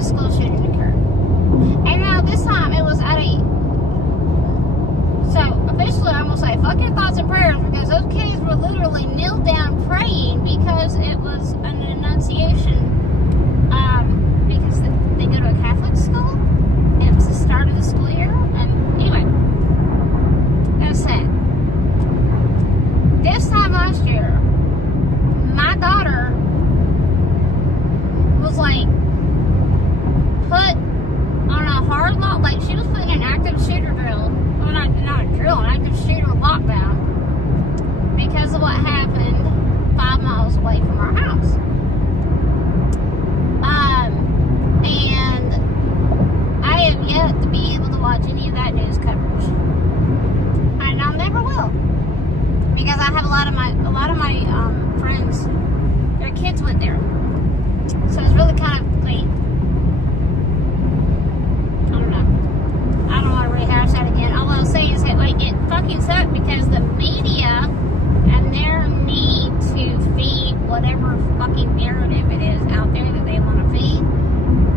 the school shooting occurred. And now this time it was at a... So, officially I'm going to say, fuck your thoughts and prayers, because those kids were literally kneel down praying because it was an annunciation. Because they go to a Catholic school. It was the start of the school year. And anyway, that's sad. This time last year, my daughter was like put on a hard lock, like she was put in an active shooter drill. Well, not a drill, an active shooter lockdown because of what happened 5 miles away from our house. And I have yet to be able to watch any of that news coverage, and I never will, because I have a lot of my friends, their kids went there, so it's really kind of like, I don't want to rehash that again. All I'll say is that like it fucking sucked because the media and their need to feed whatever fucking narrative it is out there that they want to feed,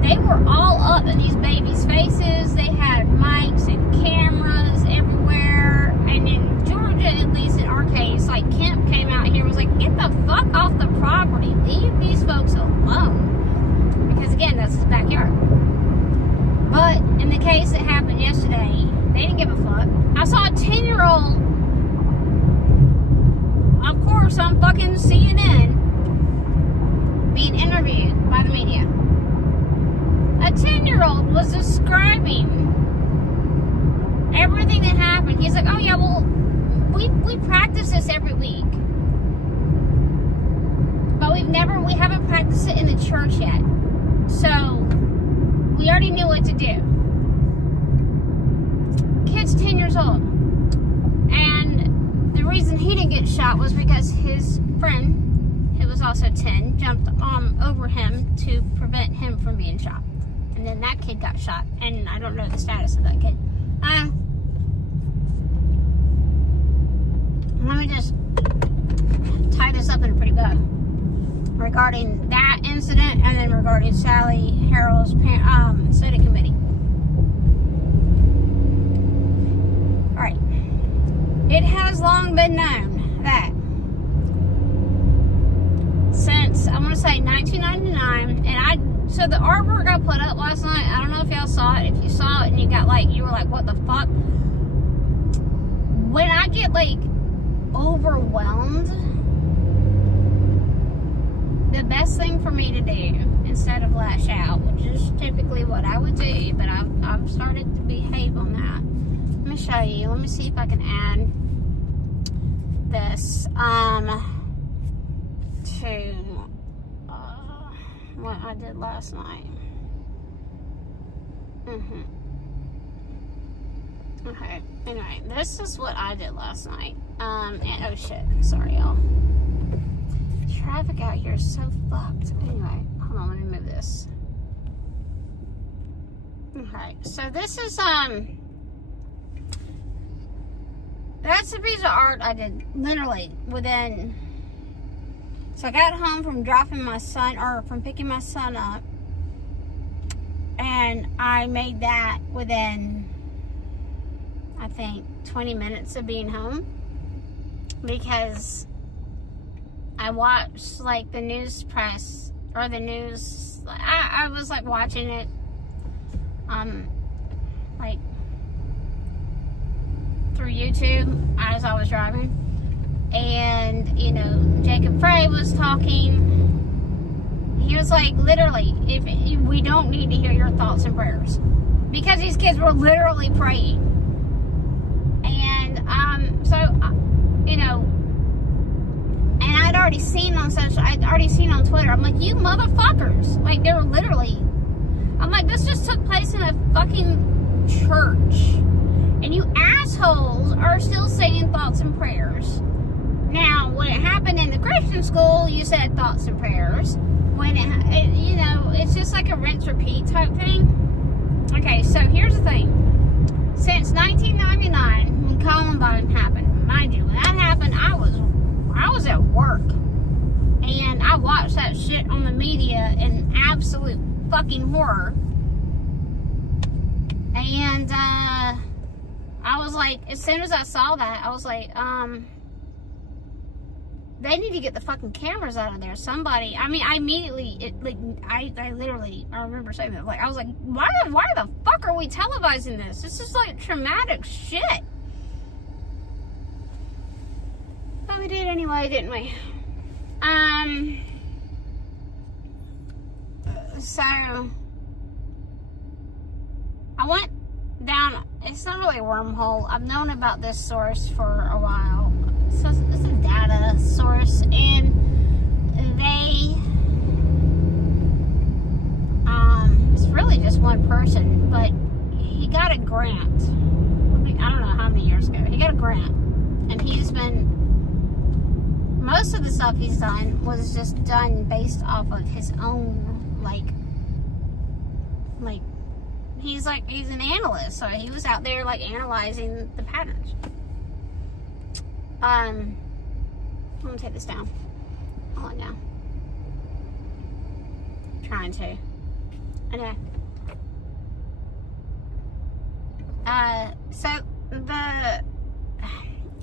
they were all up in these babies' faces. They had mics and cameras everywhere. And in Georgia, at least in our case, like Kemp came out here and was like, get the fuck off the property. Leave these folks alone. Because again, that's his backyard. But in the case that happened yesterday, they didn't give a fuck. I saw a 10-year-old, of course, on fucking CNN, being interviewed by the media. A 10-year-old was describing everything that happened. He's like, oh yeah, well, we practice this every week. But we haven't practiced it in the church yet. So, we already knew what to do. Kid's 10 years old. And the reason he didn't get shot was because his friend, who was also 10, jumped over him to prevent him from being shot. And then that kid got shot. And I don't know the status of that kid. Let me just tie this up in a pretty bow. Regarding that incident, and then regarding Sally Harrell's study committee. Alright. It has long been known that since, I want to say 1999, so the artwork I put up last night, I don't know if y'all saw it. If you saw it and you were like, what the fuck? When I get like overwhelmed, the best thing for me to do, instead of lash out, which is typically what I would do, but I've started to behave on that. Let me show you. Let me see if I can add this to what I did last night. Okay. Anyway, this is what I did last night. And oh shit, sorry y'all. Traffic out here is so fucked. Anyway, hold on, let me move this. Okay, so this is that's a piece of art I did literally within. So I got home from from picking my son up, and I made that within, I think, 20 minutes of being home, because I watched like the news press or the news. I was like watching it, like through YouTube as I was driving, and you know, Jacob Frey was talking. He was like, literally, if we don't need to hear your thoughts and prayers, because these kids were literally praying, and so you know. And I'd already seen on Twitter, I'm like, you motherfuckers. Like, they were literally, I'm like, this just took place in a fucking church. And you assholes are still saying thoughts and prayers. Now, when it happened in the Christian school, you said thoughts and prayers. When it you know, it's just like a rinse repeat type thing. Okay, so here's the thing. Since 1999, when Columbine happened, mind you, when that happened, I was at work, and I watched that shit on the media in absolute fucking horror. And I was like, as soon as I saw that, I was like, they need to get the fucking cameras out of there. Somebody, I mean, I immediately, I literally, I remember saying that. Like, I was like, why the fuck are we televising this? This is like traumatic shit. But we did anyway, didn't we? So I went down, it's not really a wormhole. I've known about this source for a while. So it's a data source, and they, it's really just one person, but he got a grant. I don't know how many years ago. He got a grant, and he's been, most of the stuff he's done was just done based off of his own, like he's an analyst, so he was out there like analyzing the patterns. I'm gonna take this down. Hold on down. Trying to. Anyway. So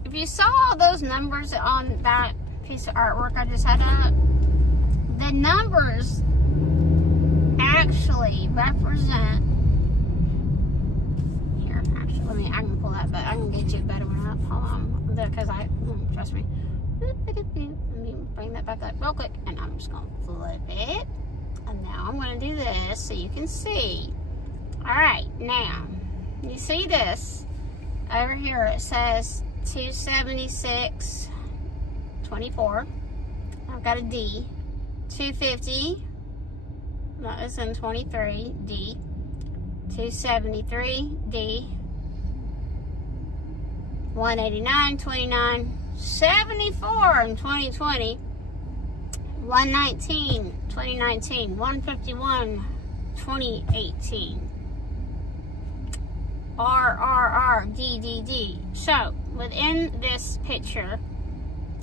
if you saw all those numbers on that piece of artwork I just had up, the numbers actually represent, here, actually, I can pull that, but I can get you a better one up. Hold on, because trust me. Let me bring that back up real quick, and I'm just going to flip it. And now I'm going to do this so you can see. Alright, now, you see this? Over here it says 276.24. I've got a D. 250. That is in 23. D. 273. D. 189.29. 74 in 2020. 119 2019. 151 2018. RRRDDD. So, within this picture,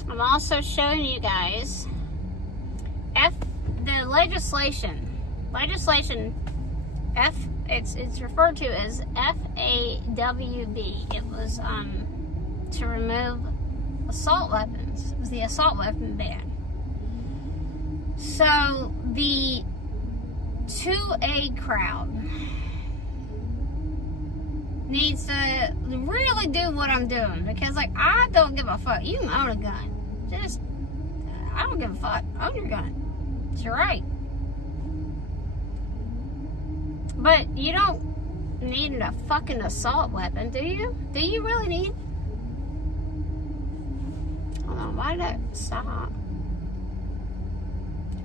I'm also showing you guys the legislation. It's referred to as FAWB. It was to remove assault weapons. It was the assault weapon ban. So the 2A crowd needs to really do what I'm doing, because like, I don't give a fuck. You can own a gun. Just, I don't give a fuck. Own your gun. It's your right. But you don't need a fucking assault weapon, do you? Do you really need? Hold on, why did that stop?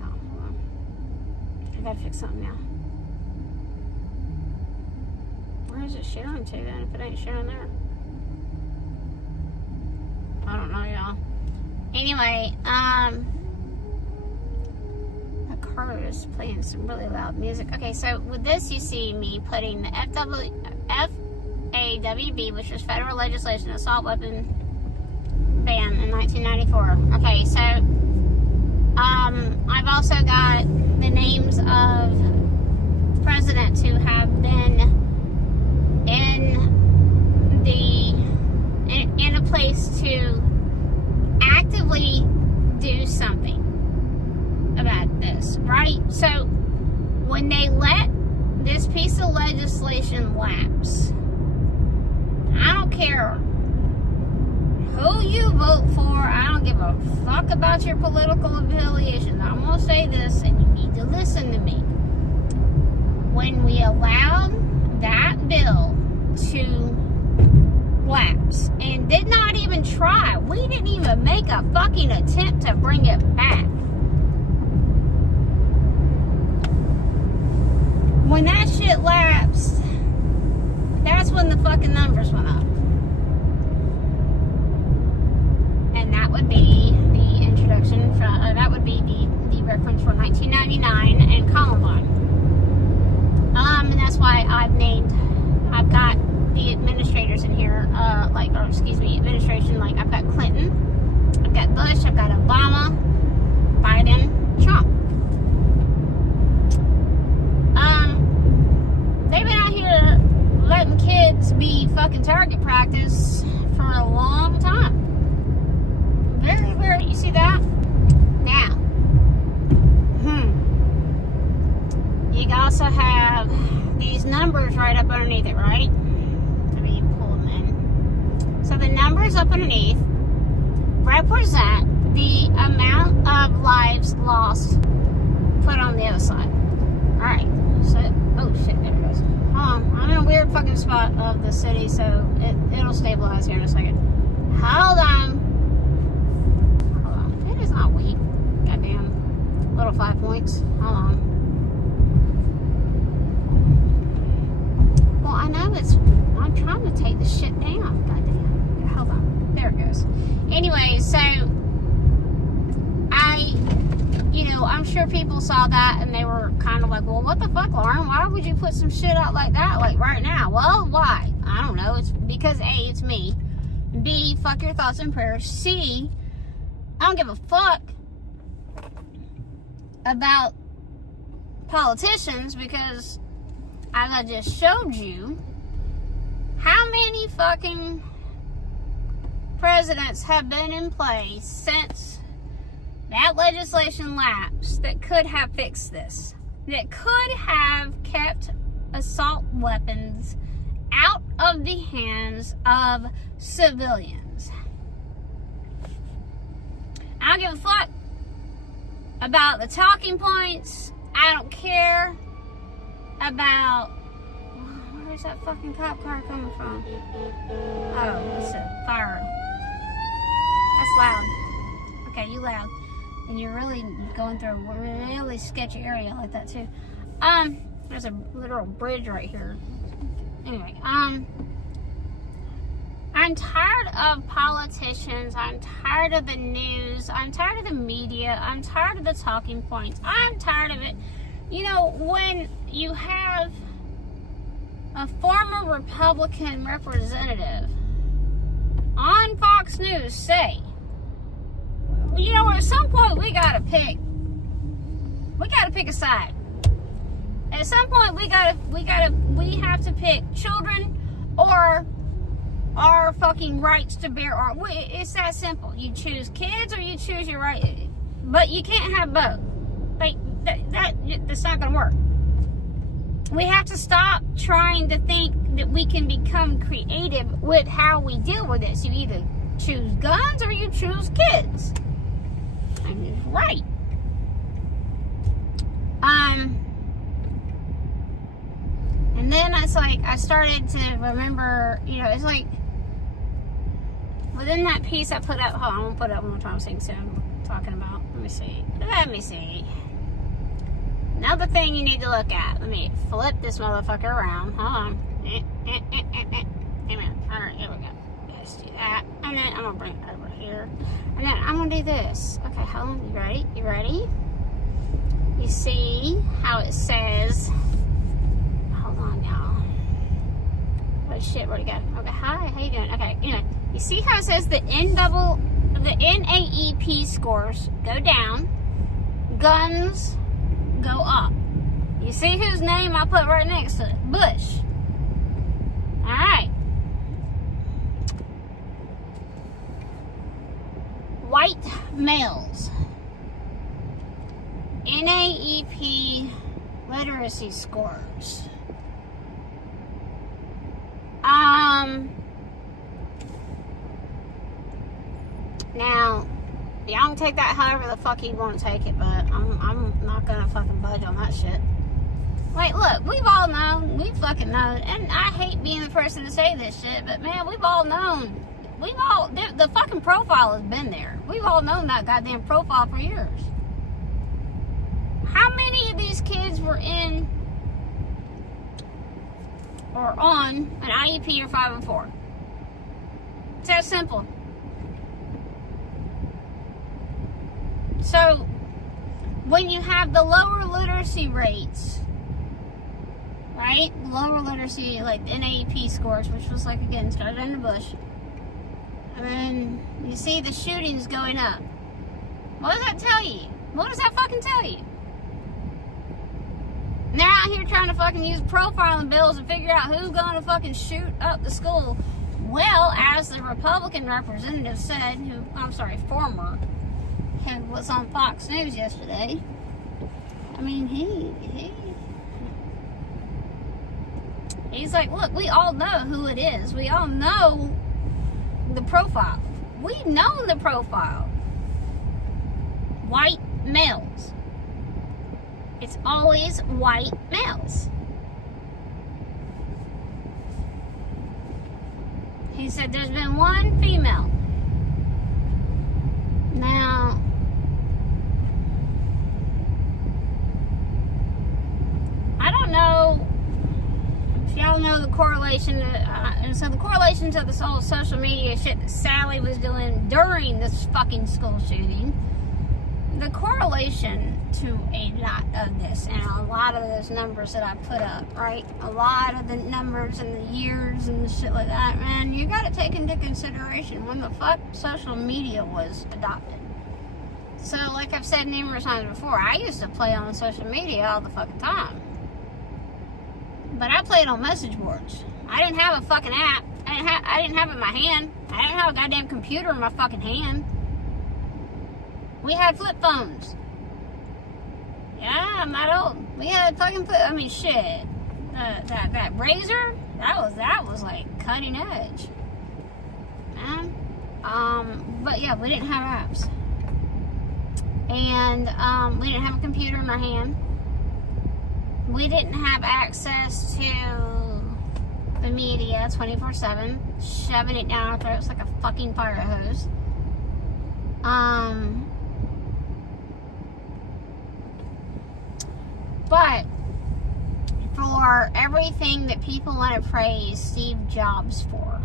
Oh, hold on. I gotta fix something now. Where is it sharing to then, if it ain't sharing there? I don't know, y'all. Anyway, the car is playing some really loud music. Okay, so with this, you see me putting the FAWB, which was federal legislation, assault weapon ban in 1994. Okay, so I've also got the names of presidents who have been in a place to actively do something about this, right? So when they let this piece of legislation lapse, I don't care who you vote for, I don't give a fuck about your political affiliation. I'm gonna say this, and you need to listen to me. When we allowed that bill to lapse and did not even try, we didn't even make a fucking attempt to bring it back. When that shit lapsed, that's when the fucking numbers went up. And that would be the introduction from, that would be the reference from 1999 and Columbine. And that's why I've got the administrators in here, administration, like I've got Clinton, I've got Bush, I've got Obama, Biden, Trump. fucking target practice for a long time. Very, very, you see that? Now, you also have these numbers right up underneath it, right? Let me pull them in. So the numbers up underneath represent the amount of lives lost put on the other side. Alright, so, oh shit, there it goes. Hold on, I'm in a weird fucking spot of the city, so it'll stabilize here in a second. Hold on. It is not weak. Goddamn. Little 5 points. Hold on. Well, I know I'm trying to take this shit down. Goddamn. Hold on. There it goes. Anyway, so I'm sure people saw that and they were kind of like, well, what the fuck, Lauren? Why would you put some shit out like that, like right now? Well, why? I don't know. It's because A, it's me. B, fuck your thoughts and prayers. C, I don't give a fuck about politicians because, as I just showed you, how many fucking presidents have been in place since that legislation lapsed that could have fixed this, that could have kept assault weapons out of the hands of civilians. I don't give a fuck about the talking points. I don't care about, where's that fucking cop car coming from? Oh, it's a fire. That's loud. Okay, you loud. And you're really going through a really sketchy area like that too. There's a literal bridge right here. Anyway, I'm tired of politicians. I'm tired of the news. I'm tired of the media. I'm tired of the talking points. I'm tired of it. You know, when you have a former Republican representative on Fox News say, you know, at some point we gotta pick a side. At some point we have to pick children or our fucking rights to bear arms. It's that simple. You choose kids or you choose your right, but you can't have both. Like that's not gonna work. We have to stop trying to think that we can become creative with how we deal with this. You either choose guns or you choose kids. I mean, right. And then it's like I started to remember, you know, it's like within that piece I put up. Hold on, I'm gonna put it up one more time so you can see what I'm talking about. Let me see. Another thing you need to look at. Let me flip this motherfucker around. Hold on. Amen. Alright, here we go. Let's do that. And then I'm gonna bring it over here. And then I'm gonna do this. Okay, hold on. You ready? You ready? You see how it says, hold on y'all. Oh shit, where'd it go? Okay, hi, how you doing? Okay, anyway. You see how it says the NAEP scores go down, guns go up. You see whose name I put right next to it? Bush. Alright. White males. NAEP literacy scores. Now, y'all can take that however the fuck you want to take it, but I'm not gonna fucking budge on that shit. Like, look, we've all known, we fucking know, and I hate being the person to say this shit, but man, we've all known. The fucking profile has been there. We've all known that goddamn profile for years. How many of these kids were in or on an IEP or 5 and 4? It's that simple. So, when you have the lower literacy rates, right? Lower literacy, like the NAEP scores, which was like, again, started under Bush. And then you see the shootings going up. What does that tell you? What does that fucking tell you? And they're out here trying to fucking use profiling bills to figure out who's going to fucking shoot up the school. Well, as the Republican representative said, former, who was on Fox News yesterday, I mean, he's like, look, we all know who it is. We all know the profile. We know the profile. White males. It's always white males. He said there's been one female. Now, I don't know if y'all know the correlation, and so the correlation to this whole social media shit that Sally was doing during this fucking school shooting, the correlation to a lot of this and a lot of those numbers that I put up, right? A lot of the numbers and the years and the shit like that, man, you gotta take into consideration when the fuck social media was adopted. So, like I've said numerous times before, I used to play on social media all the fucking time. But I played on message boards. I didn't have a fucking app. I didn't have it in my hand. I didn't have a goddamn computer in my fucking hand. We had flip phones. Yeah, I'm not old. We had fucking shit. That Razor, that was like cutting edge, man. But yeah, we didn't have apps, and we didn't have a computer in our hand. We didn't have access to the media 24/7, shoving it down our throats like a fucking fire hose. But for everything that people want to praise Steve Jobs for,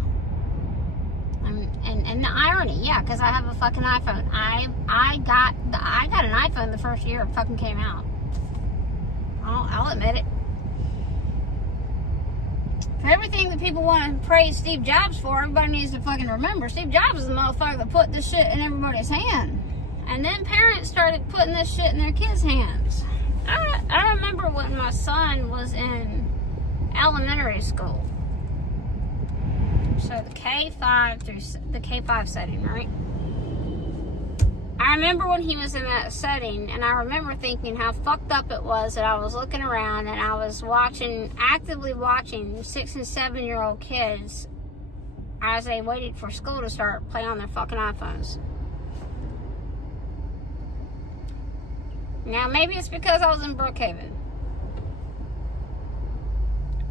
and the irony, yeah, because I have a fucking iPhone. I got an iPhone the first year it fucking came out. I'll admit it. For everything that people want to praise Steve Jobs for, everybody needs to fucking remember Steve Jobs is the motherfucker that put this shit in everybody's hand, and then parents started putting this shit in their kids' hands. I remember when my son was in elementary school. So the K-5 through the K-5 setting, right? I remember when he was in that setting, and I remember thinking how fucked up it was that I was looking around and I was actively watching 6 and 7 year old kids as they waited for school to start playing on their fucking iPhones. Now, maybe it's because I was in Brookhaven.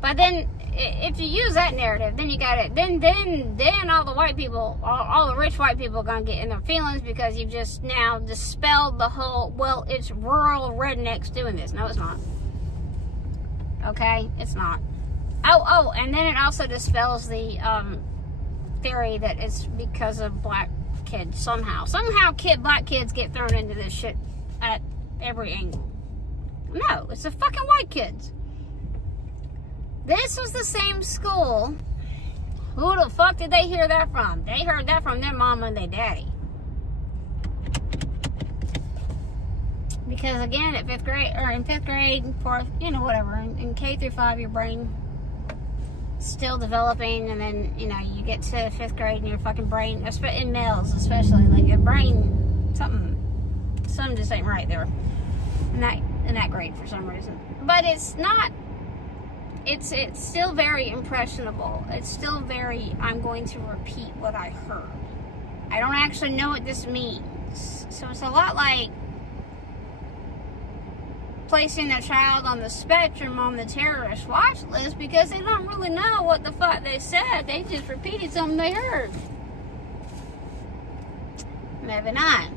But then, if you use that narrative, then you got it. Then all the white people, all the rich white people are going to get in their feelings because you've just now dispelled the whole, well, it's rural rednecks doing this. No, it's not. Okay? It's not. Oh, and then it also dispels the theory that it's because of black kids somehow. Somehow black kids get thrown into this shit at every angle. No, it's the fucking white kids. This was the same school. Who the fuck did they hear that from? They heard that from their mama and their daddy. Because again, in fifth grade, fourth, whatever, in K through 5, your brain still developing, and then you get to 5th grade and your fucking brain, in males especially, like your brain, something just ain't right there in that grade for some reason. But it's not. It's still very impressionable. It's still very, I'm going to repeat what I heard. I don't actually know what this means. So it's a lot like placing a child on the spectrum on the terrorist watch list because they don't really know what the fuck they said. They just repeated something they heard. Maybe not.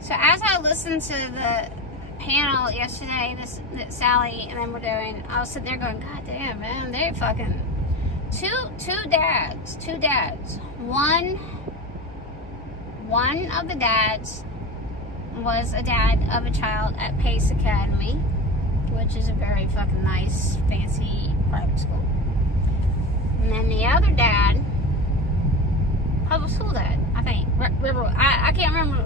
So as I listened to the panel yesterday that Sally and them were doing, I was sitting there going, God damn, man, they fucking two dads. One of the dads was a dad of a child at Pace Academy, which is a very fucking nice, fancy private school. And then the other dad, public school dad, I think. I can't remember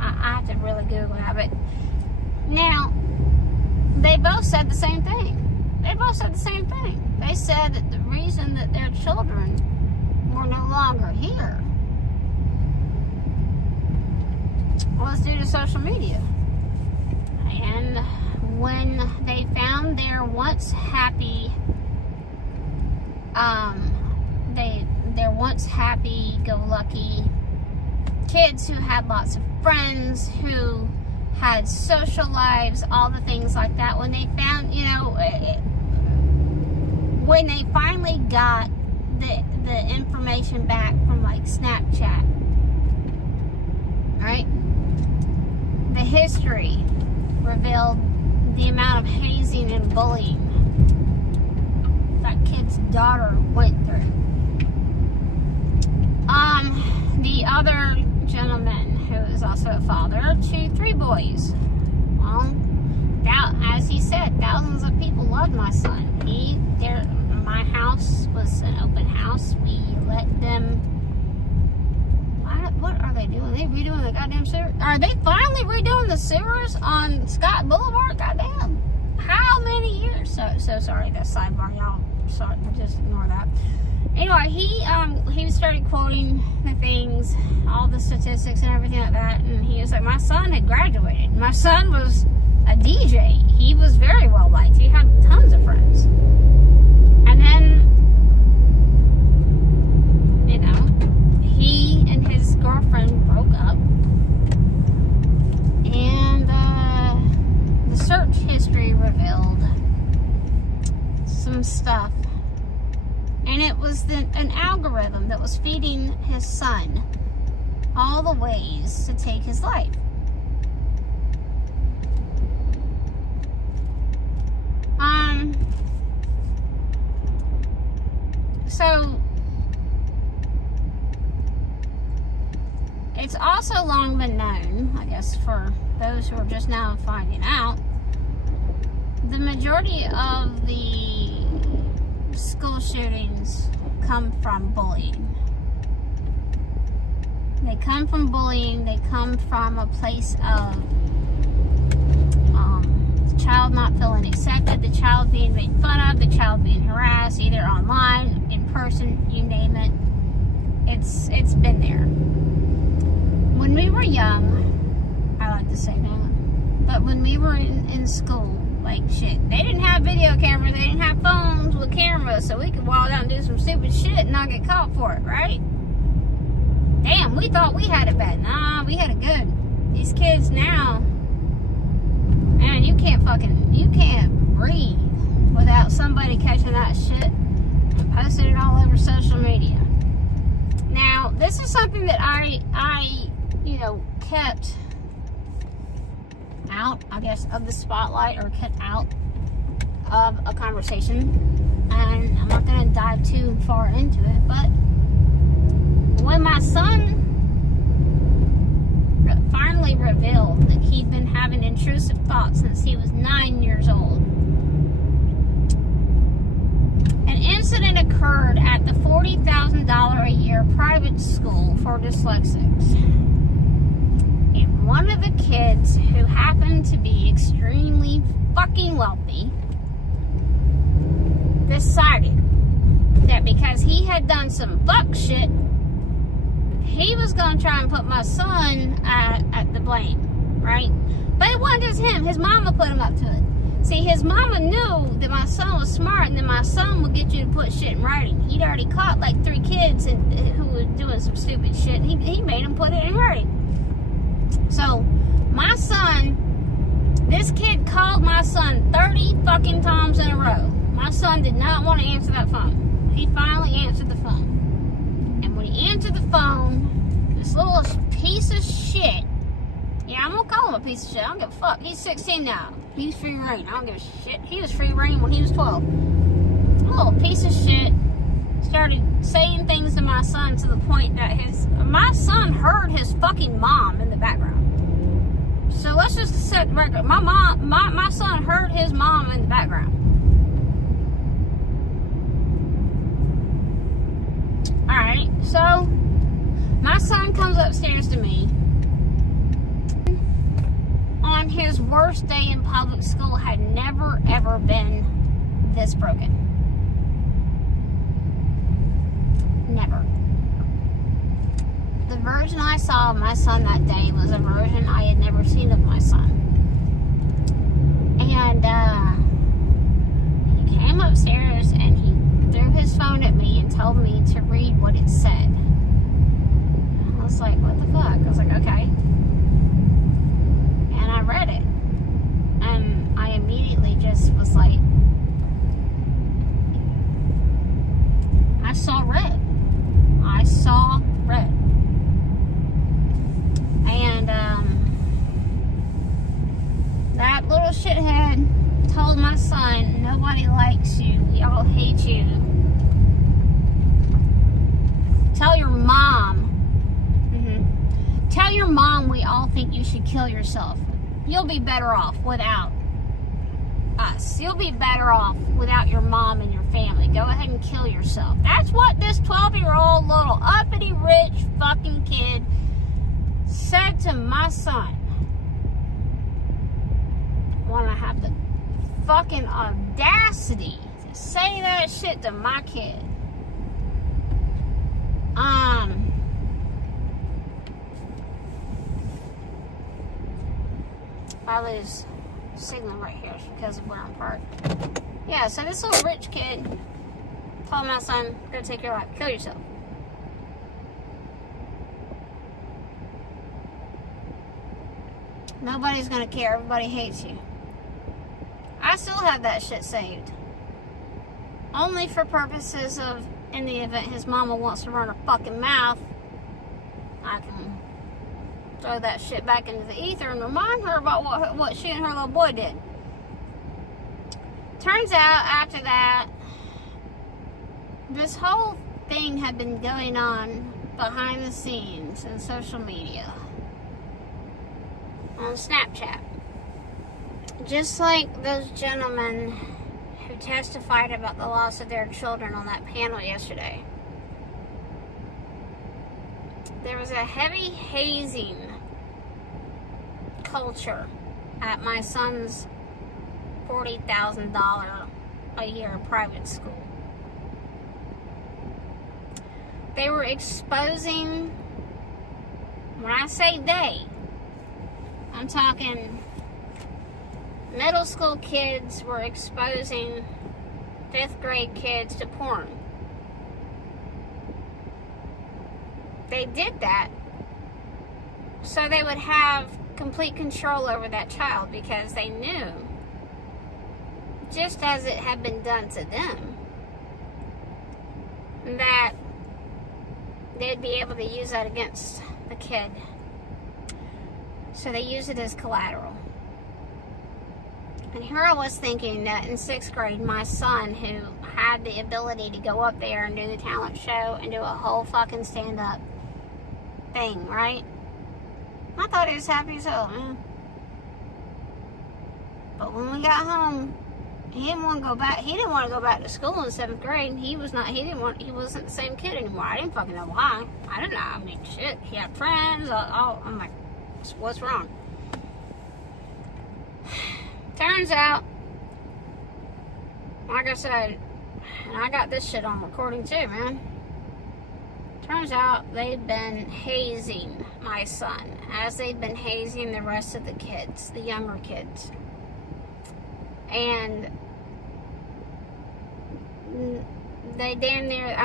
I have to really Google that. But now, they both said the same thing. They said that the reason that their children were no longer here was due to social media. And when they found their once happy, their once happy-go-lucky kids who had lots of friends, who had social lives, all the things like that, when they found, when they finally got the information back from like Snapchat, right? The history revealed the amount of hazing and bullying that kid's daughter went through. The other gentleman, who is also a father to 3 boys. Well, as he said, thousands of people loved my son. My house was an open house. We let them. What are they doing? Are they redoing the goddamn sewer? Are they finally redoing the sewers on Scott Boulevard? Goddamn! How many years? So sorry. That's sidebar, y'all. Sorry, just ignore that. Anyway, he started quoting the things, all the statistics and everything like that, and he was like, my son had graduated. My son was a DJ. He was very well liked. He had tons of friends. And then, he and his girlfriend broke up, and the search history revealed some stuff. And it was an algorithm that was feeding his son all the ways to take his life. So it's also long been known, I guess, for those who are just now finding out, the majority of the school shootings come from bullying. They come from bullying. They come from a place of the child not feeling accepted, the child being made fun of, the child being harassed, either online, in person, you name it. It's been there. When we were young, I like to say that, but when we were in school, like shit, they didn't have video cameras, they didn't have phones with cameras, so we could walk out and do some stupid shit and not get caught for it, right? Damn, we thought we had it bad. Nah, we had it good. These kids now, man, you can't breathe without somebody catching that shit and posting it all over social media. Now, this is something that I kept out, I guess, of the spotlight, or kept out of a conversation, and I'm not going to dive too far into it, but when my son finally revealed that he'd been having intrusive thoughts since he was 9 years old, an incident occurred at the $40,000 a year private school for dyslexics. And one of the kids, who happened to be extremely fucking wealthy, decided that because he had done some fuck shit, he was going to try and put my son at the blame, right? But it wasn't just him. His mama put him up to it. See, his mama knew that my son was smart, and that my son would get you to put shit in writing. He'd already caught like 3 kids who were doing some stupid shit. He made them put it in writing. So, my son, this kid called my son 30 fucking times in a row. My son did not want to answer that phone. He finally answered the phone. And when he answered the phone, this little piece of shit, yeah, I'm gonna call him a piece of shit. I don't give a fuck. He's 16 now. He's free reign. I don't give a shit. He was free reign when he was 12. A little piece of shit started saying things to my son to the point that my son heard his fucking mom in the background. So let's just set the record. My son heard his mom in the background. Alright, so my son comes upstairs to me on his worst day in public school had never, ever been this broken. Never. The version I saw of my son that day was a version I had never seen of my son. And he came upstairs and he threw his phone at me and told me to read what it said. I was like, what the fuck? I was like, okay. And I read it. And I immediately just was like, I saw red. I saw red. And that little shithead told my son, nobody likes you. We all hate you. Tell your mom. Tell your mom we all think you should kill yourself. You'll be better off without us. You'll be better off without your mom and your family. Go ahead and kill yourself. That's what this 12-year-old little uppity rich fucking kid said to my son. When I have the fucking audacity to say that shit to my kid. I lose signal right here because of where I'm parked. Yeah, so this little rich kid told my son, go take your life, kill yourself. Nobody's gonna care, everybody hates you. I still have that shit saved. Only for purposes of, in the event his mama wants to run her fucking mouth, I can throw that shit back into the ether and remind her about what she and her little boy did. Turns out, after that, this whole thing had been going on behind the scenes in social media. On Snapchat. Just like those gentlemen who testified about the loss of their children on that panel yesterday. There was a heavy hazing culture at my son's $40,000 a year private school. They were exposing, when I say they, I'm talking middle school kids were exposing 5th grade kids to porn. They did that so they would have complete control over that child, because they knew, just as it had been done to them, that they'd be able to use that against the kid. So they use it as collateral. And here I was thinking that in 6th grade, my son, who had the ability to go up there and do the talent show and do a whole fucking stand-up thing, right? I thought he was happy as hell, man. But when we got home, he didn't want to go back. He didn't want to go back to school in 7th grade. He wasn't the same kid anymore. I didn't fucking know why. I didn't know. I mean, shit. He had friends. I'm like, what's wrong? Turns out, like I said, and I got this shit on recording too, man. Turns out they've been hazing my son, as they've been hazing the rest of the kids, the younger kids. And they damn near,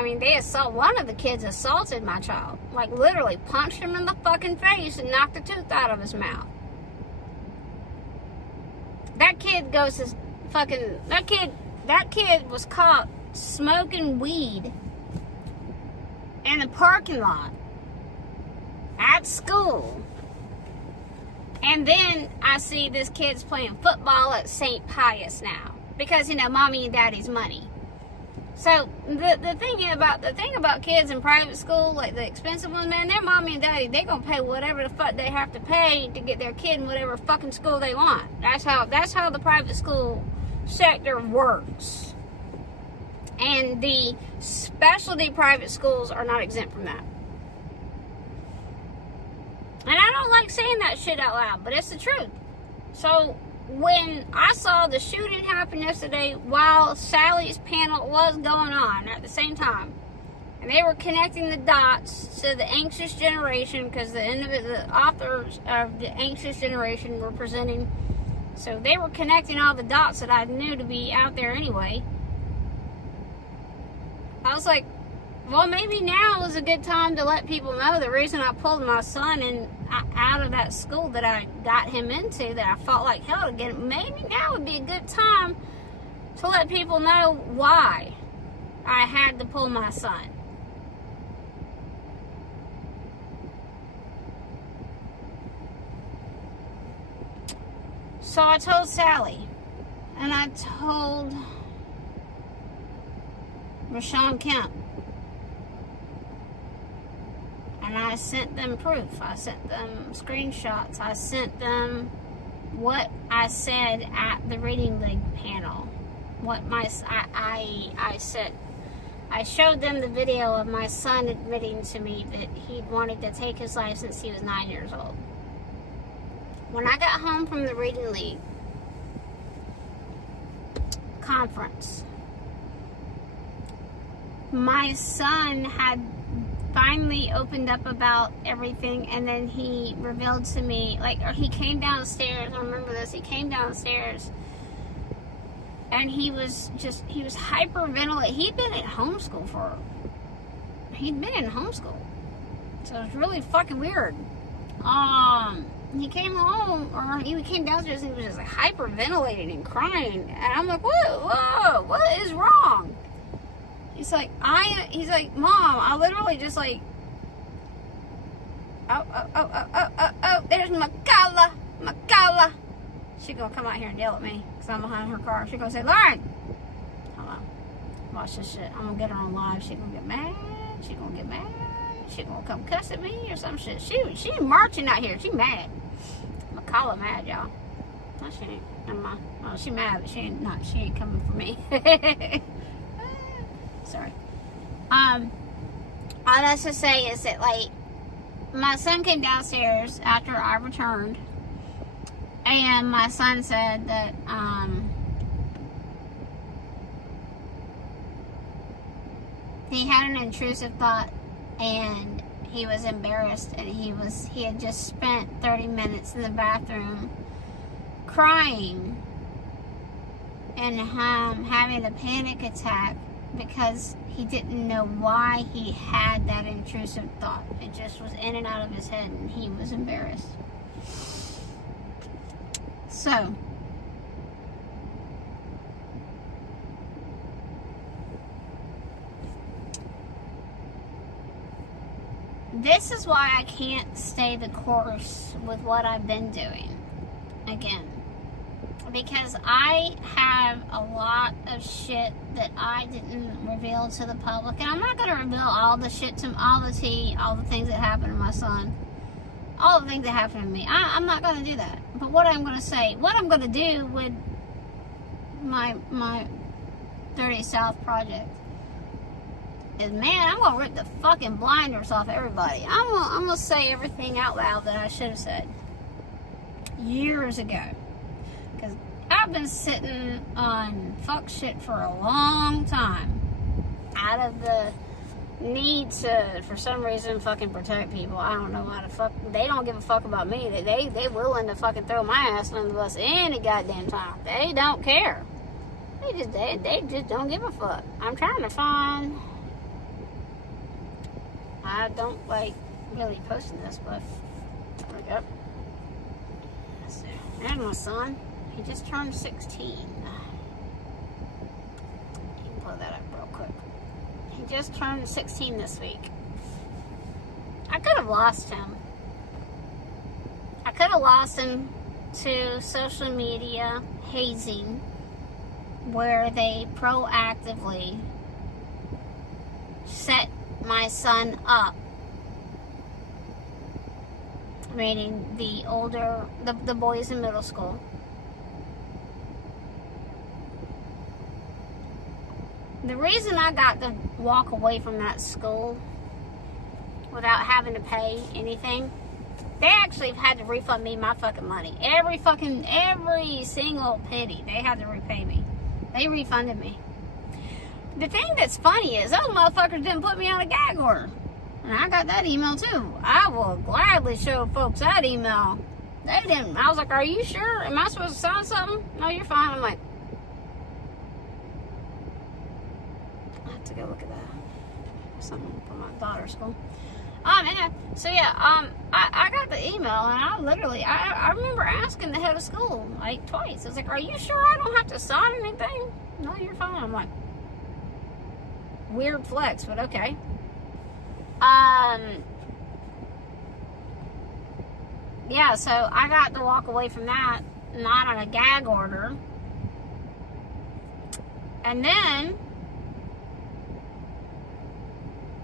one of the kids assaulted my child. Like, literally punched him in the fucking face and knocked the tooth out of his mouth. That kid goes to fucking, that kid was caught smoking weed in the parking lot at school. And then I see this kid's playing football at St. Pius now, because, mommy and daddy's money. So the thing about kids in private school, like the expensive ones, man, their mommy and daddy, they gonna pay whatever the fuck they have to pay to get their kid in whatever fucking school they want. That's how the private school sector works. And the specialty private schools are not exempt from that. And I don't like saying that shit out loud, but it's the truth. So when I saw the shooting happen yesterday, while Sally's panel was going on at the same time, and they were connecting the dots to the Anxious Generation, because the authors of the Anxious Generation were presenting, so they were connecting all the dots that I knew to be out there anyway. I was like, well, maybe now is a good time to let people know the reason I pulled my son out of that school that I got him into, that I fought like hell to get him. Maybe now would be a good time to let people know why I had to pull my son. So I told Sally, and I told Rashawn Kemp, and I sent them proof. I sent them screenshots. I sent them what I said at the Reading League panel. What I said. I showed them the video of my son admitting to me that he wanted to take his life since he was 9 years old. When I got home from the Reading League conference, my son had finally opened up about everything, and then he revealed to me, or he came downstairs, I remember this, he came downstairs, and he was hyperventilating. He'd been in homeschool, so it was really fucking weird. He came home, or he came downstairs, and he was just hyperventilating and crying, and I'm like, whoa, what is wrong? He's like, Mom, I literally just oh, there's Makala. She gonna come out here and yell at me, because I'm behind her car. She gonna say, Lauren, hold on, watch this shit. I'm gonna get her on live. She gonna get mad. She gonna come cuss at me or some shit. She marching out here. She mad. Makala mad, y'all. No, she ain't. Never mind. Well, she mad, but she ain't coming for me. Sorry. All that's to say is that, my son came downstairs after I returned, and my son said that, he had an intrusive thought, and he was embarrassed, and he had just spent 30 minutes in the bathroom crying and having a panic attack, because he didn't know why he had that intrusive thought. It just was in and out of his head, and he was embarrassed. So, this is why I can't stay the course with what I've been doing again. Because I have a lot of shit that I didn't reveal to the public. And I'm not going to reveal all the shit all the tea, all the things that happened to my son. All the things that happened to me. I'm not going to do that. But what I'm going to say, what I'm going to do with my 30 South project is, man, I'm going to rip the fucking blinders off everybody. I'm going to say everything out loud that I should have said years ago. Because I've been sitting on fuck shit for a long time, out of the need to, for some reason, fucking protect people. I don't know why the fuck. They don't give a fuck about me. They willing to fucking throw my ass under the bus any goddamn time. They don't care. They just don't give a fuck. I'm trying to find. I don't like really posting this, but there we go. So, there's my son. He just turned 16. You can pull that up real quick. He just turned 16 this week. I could have lost him. I could have lost him to social media hazing, where they proactively set my son up, meaning the boys in middle school. The reason I got to walk away from that school without having to pay anything They actually had to refund me my fucking money. Every single penny. They had to repay me. They refunded me. The thing that's funny is, those motherfuckers didn't put me on a gag order. And I got that email too. I will gladly show folks that email. They didn't. I was like, are you sure? Am I supposed to sign something? No, you're fine. I'm like, I have to go look at that. Something from my daughter's school. Anyway, so yeah, I got the email, and I literally, I remember asking the head of school, like, twice. I was like, are you sure I don't have to sign anything? No, you're fine. I'm like, weird flex, but okay. Yeah, so I got to walk away from that, not on a gag order. And then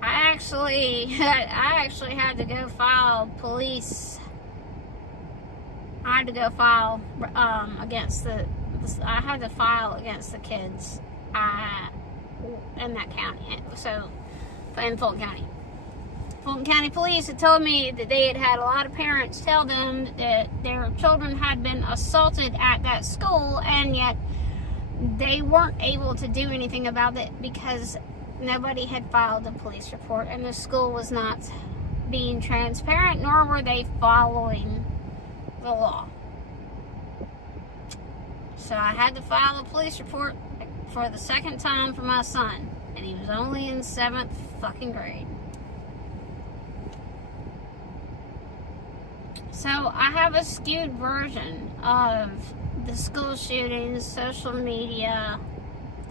I actually had to go file police. I had to go file against the kids in that county. So in Fulton County. Fulton County Police had told me that they had a lot of parents tell them that their children had been assaulted at that school, and yet they weren't able to do anything about it because nobody had filed a police report, and the school was not being transparent, nor were they following the law. So I had to file a police report for the second time for my son, and he was only in 7th fucking grade. So I have a skewed version of the school shootings, social media,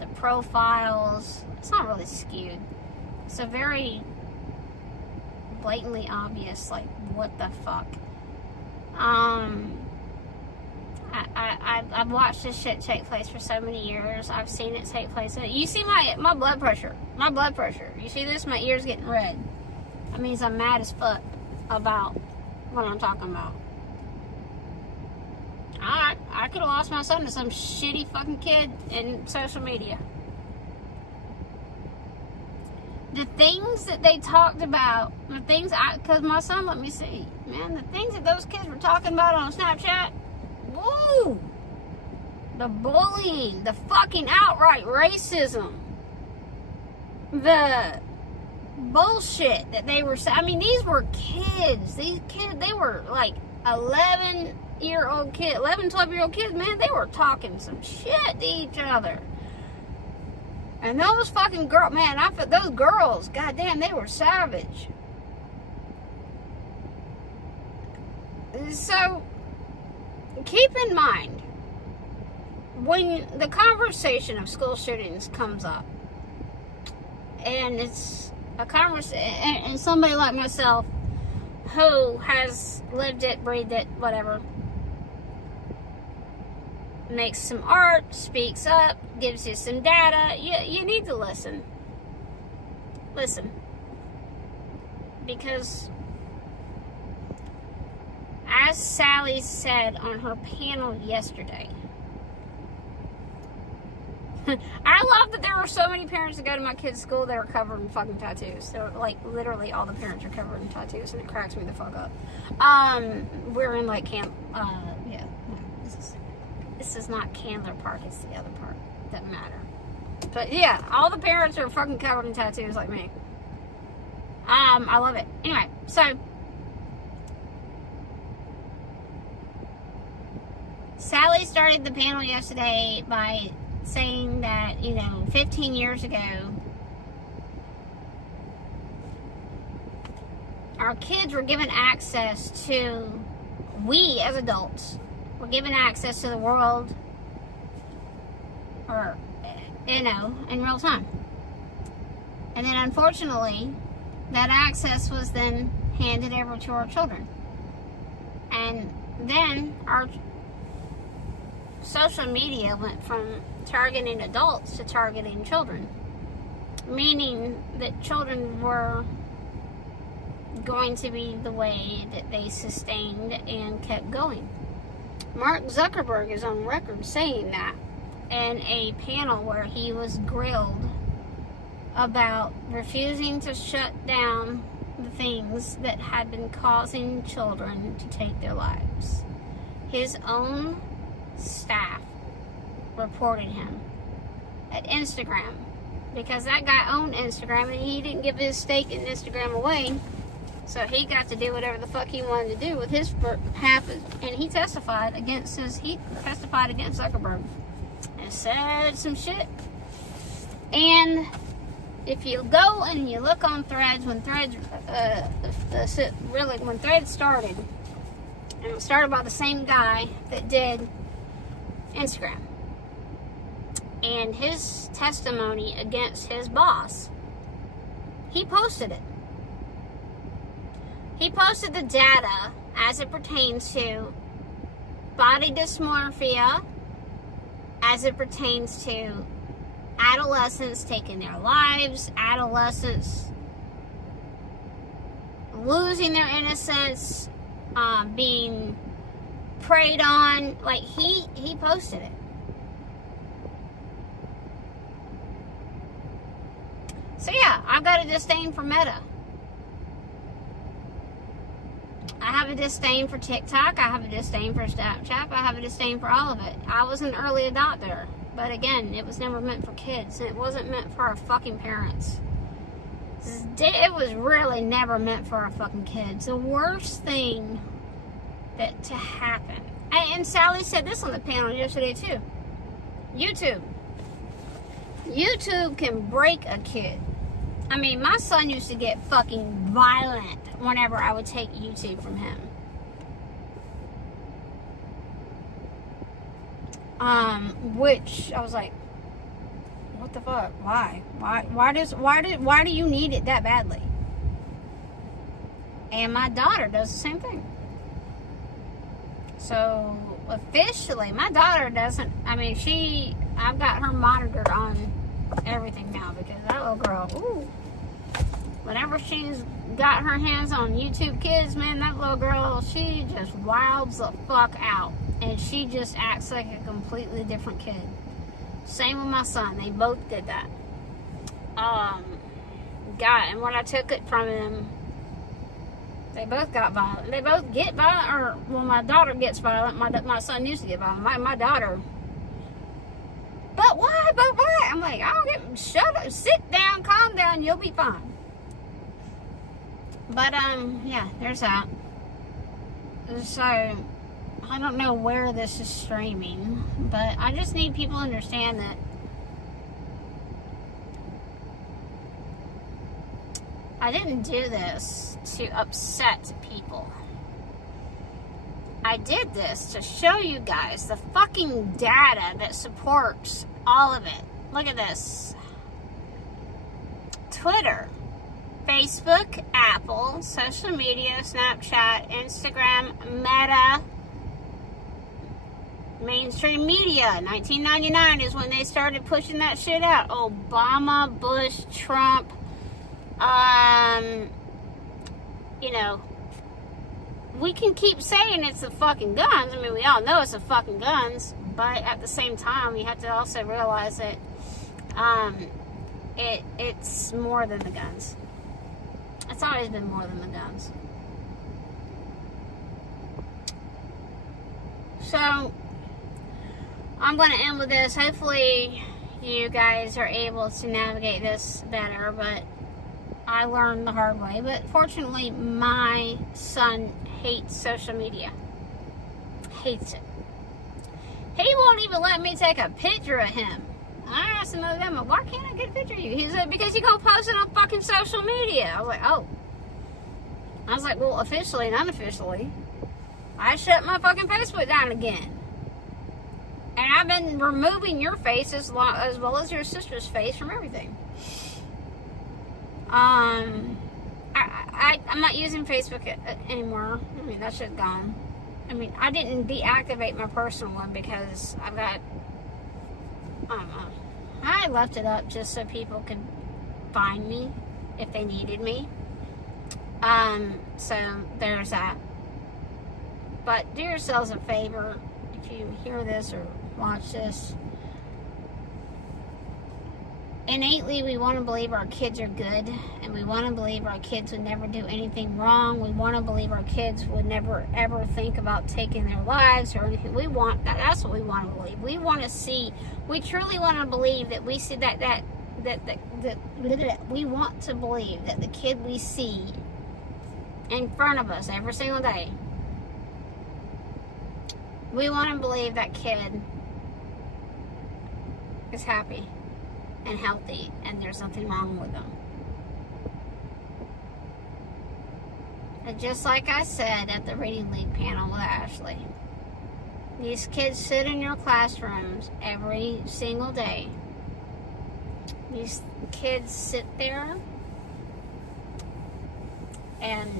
the profiles. It's not really skewed. It's a very blatantly obvious, like, what the fuck. I've watched this shit take place for so many years. I've seen it take place. You see my blood pressure. My blood pressure. You see this? My ear's getting red. That means I'm mad as fuck about what I'm talking about. I could have lost my son to some shitty fucking kid in social media. The things that they talked about, because my son let me see, man, the things that those kids were talking about on Snapchat, woo! The bullying, the fucking outright racism, the bullshit that they were saying. I mean, these were kids. These kids, they were like 12-year-old kids, man. They were talking some shit to each other. And those fucking girls, man, those girls, goddamn, they were savage. So, keep in mind, when the conversation of school shootings comes up, and it's a conversation, and somebody like myself, who has lived it, breathed it, whatever, makes some art, speaks up, gives you some data, you need to listen. Listen. Because, as Sally said on her panel yesterday, I love that there were so many parents that go to my kids' school that are covered in fucking tattoos. So, like, literally all the parents are covered in tattoos, and it cracks me the fuck up. We're in, like, camp, yeah. This is not Candler Park, it's the other park. Doesn't matter. But, yeah, all the parents are fucking covered in tattoos like me. I love it. Anyway, so Sally started the panel yesterday by saying that, 15 years ago, our kids were given access to, we as adults were given access to the world, or, in real time. And then, unfortunately, that access was then handed over to our children. And then our social media went from targeting adults to targeting children, meaning that children were going to be the way that they sustained and kept going. Mark Zuckerberg is on record saying that in a panel where he was grilled about refusing to shut down the things that had been causing children to take their lives. His own staff reported him at Instagram because that guy owned Instagram and he didn't give his stake in Instagram away, so he got to do whatever the fuck he wanted to do with his half. And he testified against Zuckerberg and said some shit. And if you go and you look on Threads, when Threads started, and it was started by the same guy that did Instagram, and his testimony against his boss, he posted it. He posted the data as it pertains to body dysmorphia, as it pertains to adolescents taking their lives, adolescents losing their innocence, being preyed on. Like, he posted it. So yeah, I've got a disdain for Meta. I have a disdain for TikTok. I have a disdain for Snapchat. I have a disdain for all of it. I was an early adopter. But again, it was never meant for kids. It wasn't meant for our fucking parents. It was really never meant for our fucking kids. The worst thing that to happen. And Sally said this on the panel yesterday too. YouTube. YouTube can break a kid. I mean, my son used to get fucking violent whenever I would take YouTube from him. Which I was like, what the fuck? Why? Why do you need it that badly? And my daughter does the same thing. So officially, my daughter doesn't. I mean, I've got her monitored on everything now because that little girl, ooh, whenever she's got her hands on YouTube Kids, man, that little girl, she just wilds the fuck out. And she just acts like a completely different kid. Same with my son. They both did that. And when I took it from them, they both got violent. They both get violent, or, well, my daughter gets violent. My son used to get violent. My daughter. But why? I'm like, I don't get, shut up, sit down, calm down, you'll be fine. But, yeah, there's that. So, I don't know where this is streaming, but I just need people to understand that I didn't do this to upset people. I did this to show you guys the fucking data that supports all of it. Look at this. Twitter, Facebook, Apple, social media, Snapchat, Instagram, Meta, mainstream media. 1999 is when they started pushing that shit out. Obama, Bush, Trump, you know, we can keep saying it's the fucking guns. I mean, we all know it's the fucking guns, but at the same time, we have to also realize that it's more than the guns. It's always been more than the guns. So, I'm going to end with this. Hopefully, you guys are able to navigate this better, but I learned the hard way. But fortunately, my son hates social media. Hates it. He won't even let me take a picture of him. I asked him the other day, why can't I get a picture of you? He said, because you're going to post it on fucking social media. I was like, oh. I was like, well, officially and unofficially, I shut my fucking Facebook down again. And I've been removing your face as well as your sister's face from everything. I'm not using Facebook anymore. I mean, that shit's gone. I mean, I didn't deactivate my personal one because I've got, I don't know. I left it up just so people could find me if they needed me. So there's that. But do yourselves a favor if you hear this or watch this. innately we want to believe our kids are good, and we want to believe our kids would never do anything wrong. We want to believe our kids would never ever think about taking their lives or anything. We want that. That's what we want to believe. We want to see. We truly want to believe that we see that we want to believe that the kid we see in front of us every single day, we want to believe that kid is happy and healthy and there's nothing wrong with them. And just like I said at the Reading League panel with Ashley, these kids sit in your classrooms every single day. These kids sit there and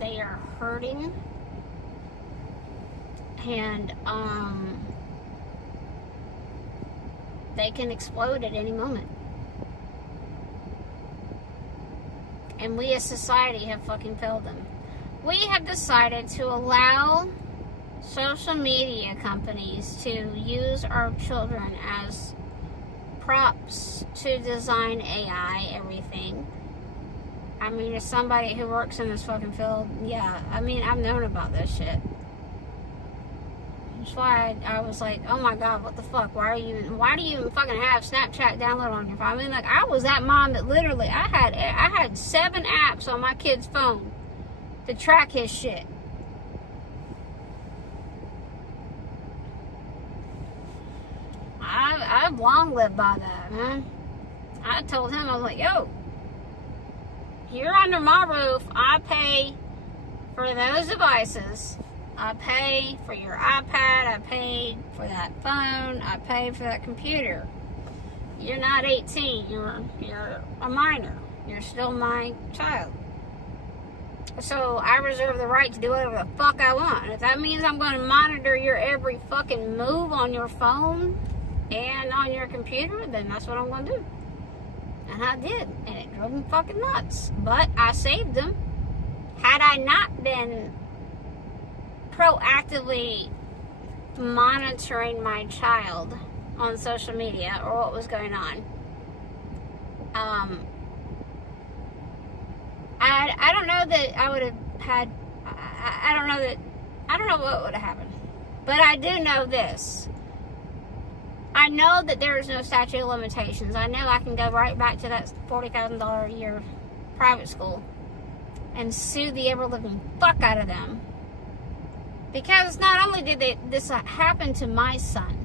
they are hurting, and they can explode at any moment. And we as society have fucking failed them. We have decided to allow social media companies to use our children as props to design AI everything. I mean, as somebody who works in this fucking field, yeah, I mean, I've known about this shit. That's why I was like, oh my god, what the fuck? Why do you even fucking have Snapchat downloaded on your phone? I mean, like, I was that mom that literally, I had 7 apps on my kid's phone to track his shit. I've long lived by that, man. I told him, I was like, yo, you're under my roof. I pay for those devices. I pay for your iPad. I paid for that phone. I paid for that computer. You're not 18. You're a minor. You're still my child. So I reserve the right to do whatever the fuck I want. If that means I'm going to monitor your every fucking move on your phone and on your computer, then that's what I'm going to do. And I did. And it drove them fucking nuts. But I saved them. Had I not been proactively monitoring my child on social media or what was going on, I don't know that I would have had, I don't know what would have happened. But I do know this. I know that there is no statute of limitations. I know I can go right back to that $40,000 a year private school and sue the ever-living fuck out of them. Because not only did this happen to my son,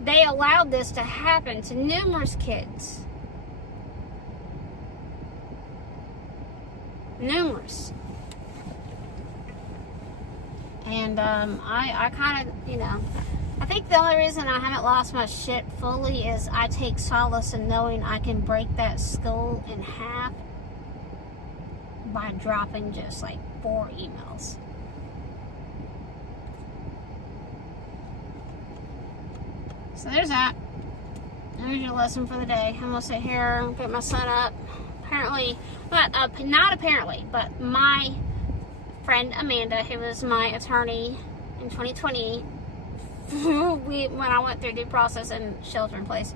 they allowed this to happen to numerous kids. Numerous. And I kind of, I think the only reason I haven't lost my shit fully is I take solace in knowing I can break that school in half by dropping just like 4 emails. So there's that. There's your lesson for the day. I'm gonna sit here, get my son up. Apparently, not apparently, but my friend Amanda, who was my attorney in 2020, when I went through due process and shelter in place,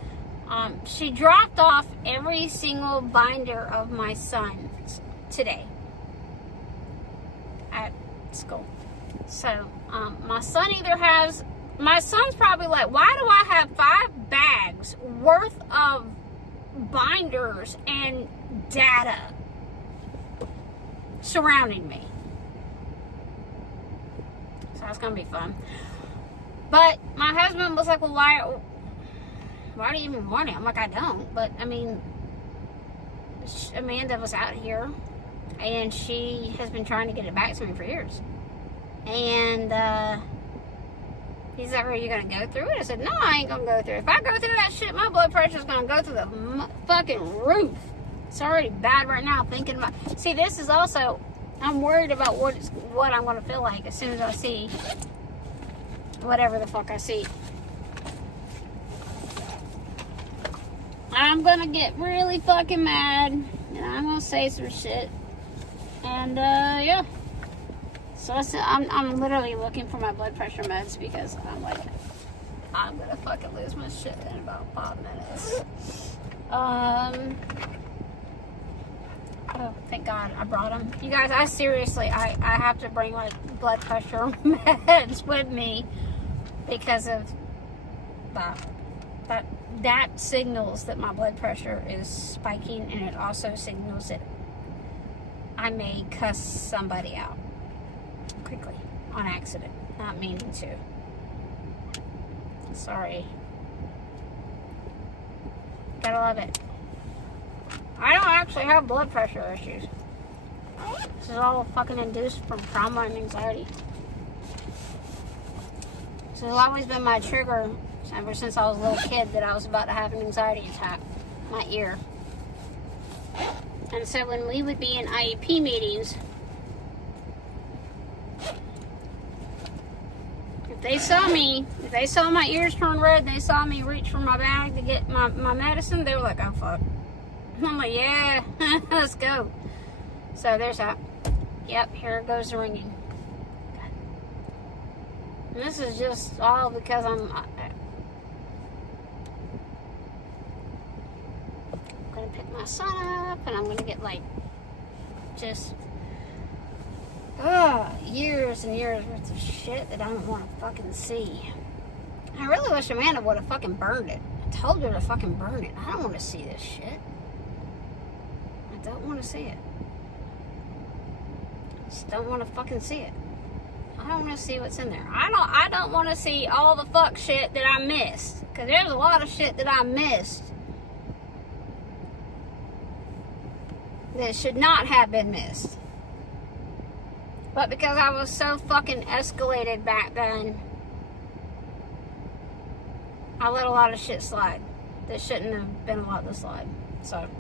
she dropped off every single binder of my son today at school. So my son's probably like, why do I have 5 bags worth of binders and data surrounding me? So that's gonna be fun. But my husband was like, well, why do you even want it? I'm like, I don't. But I mean, Amanda was out here and she has been trying to get it back to me for years. And he's like, are you going to go through it? I said, no, I ain't going to go through it. If I go through that shit, my blood pressure is going to go through the fucking roof. It's already bad right now thinking about. See, this is also, I'm worried about what I'm going to feel like as soon as I see whatever the fuck I see. I'm going to get really fucking mad. And I'm going to say some shit. And, yeah. So I'm literally looking for my blood pressure meds because I'm like, I'm gonna fucking lose my shit in about 5 minutes. Oh, thank God I brought them. You guys, I seriously, I have to bring my blood pressure meds with me because of that signals that my blood pressure is spiking, and it also signals that I may cuss somebody out quickly on accident, not meaning to. Sorry. Gotta love it. I don't actually have blood pressure issues. This is all fucking induced from trauma and anxiety. So it's always been my trigger ever since I was a little kid that I was about to have an anxiety attack. My ear. And so when we would be in IEP meetings, if they saw my ears turn red and they saw me reach for my bag to get my medicine, they were like, oh fuck. I'm like, yeah, let's go. So there's that. Yep, here goes the ringing. And this is just all because I'm gonna pick my son up, and I'm gonna get like just years and years worth of shit that I don't want to fucking see. I really wish Amanda would have fucking burned it. I told her to fucking burn it. I don't want to see this shit. I don't want to see it. I just don't want to fucking see it. I don't want to see what's in there. I don't want to see all the fuck shit that I missed. Because there's a lot of shit that I missed that should not have been missed. But because I was so fucking escalated back then, I let a lot of shit slide that shouldn't have been allowed to slide. So